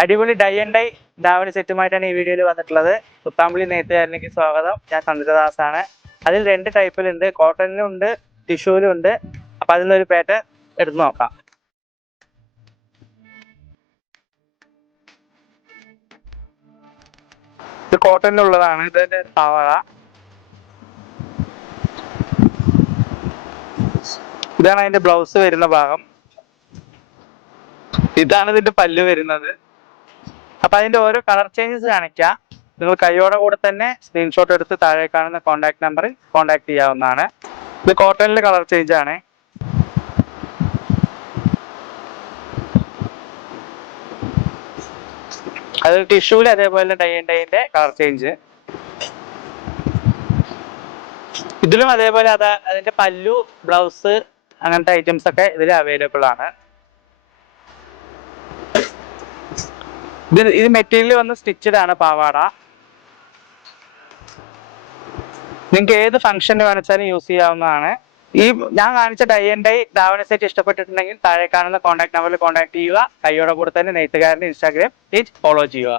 അടിപൊളി dye and dye. Dhavani സെറ്റുമായിട്ടാണ് ഈ വീഡിയോയിൽ വന്നിട്ടുള്ളത്. പുത്താമ്പള്ളി നെയ്ത്തുകാരനിലേക്ക് സ്വാഗതം. ഞാൻ ചന്ദ്രദാസാണ് അതിൽ രണ്ട് ടൈപ്പിലുണ്ട് കോട്ടണിലും ഉണ്ട് ടിഷ്യൂലും ഉണ്ട്. അപ്പൊ അതിൽ നിന്നൊരു പാറ്റേൺ എടുത്തു നോക്കാം. ഇത് കോട്ടണിലുള്ളതാണ് ഇതിന്റെ താവള. ഇതാണ് അതിന്റെ ബ്ലൗസ് വരുന്ന ഭാഗം. ഇതാണ് ഇതിന്റെ പല്ല് വരുന്നത്. അപ്പൊ അതിന്റെ ഓരോ കളർ ചേഞ്ചസ് കാണിക്കാം. നിങ്ങൾ കൈയോടെ കൂടെ തന്നെ സ്ക്രീൻഷോട്ട് എടുത്ത് താഴെ കാണുന്ന കോൺടാക്ട് നമ്പറിൽ കോൺടാക്ട് ചെയ്യാവുന്നതാണ്. ഇത് കോട്ടണിലെ കളർ ചേഞ്ച് ആണ്. അത് ടിഷ്യൂൽ അതേപോലെ ഡൈ ആൻഡ് കളർ ചേഞ്ച് ഇതിലും അതേപോലെ അത് അതിന്റെ പല്ലു ബ്ലൗസ് അങ്ങനത്തെ ഐറ്റംസ് ഒക്കെ ഇതിൽ അവൈലബിൾ ആണ്. ഇത് ഇത് മെറ്റീരിയൽ വന്ന് സ്റ്റിച്ചഡ് ആണ് പാവാട. നിങ്ങൾക്ക് ഏത് ഫംഗ്ഷന് വേണിച്ചാലും യൂസ് ചെയ്യാവുന്നതാണ്. ഈ ഞാൻ കാണിച്ച ഡൈ ആൻഡ് ഡൈ ധാവണ സെറ്റ് ഇഷ്ടപ്പെട്ടിട്ടുണ്ടെങ്കിൽ താഴെ കാണുന്ന കോൺടാക്ട് നമ്പറിൽ കോൺടാക്ട് ചെയ്യുക. കൈയോടെ കൂടെ തന്നെ നെയ്ത്തുകാരന്റെ ഇൻസ്റ്റാഗ്രാം പേജ് ഫോളോ ചെയ്യുക.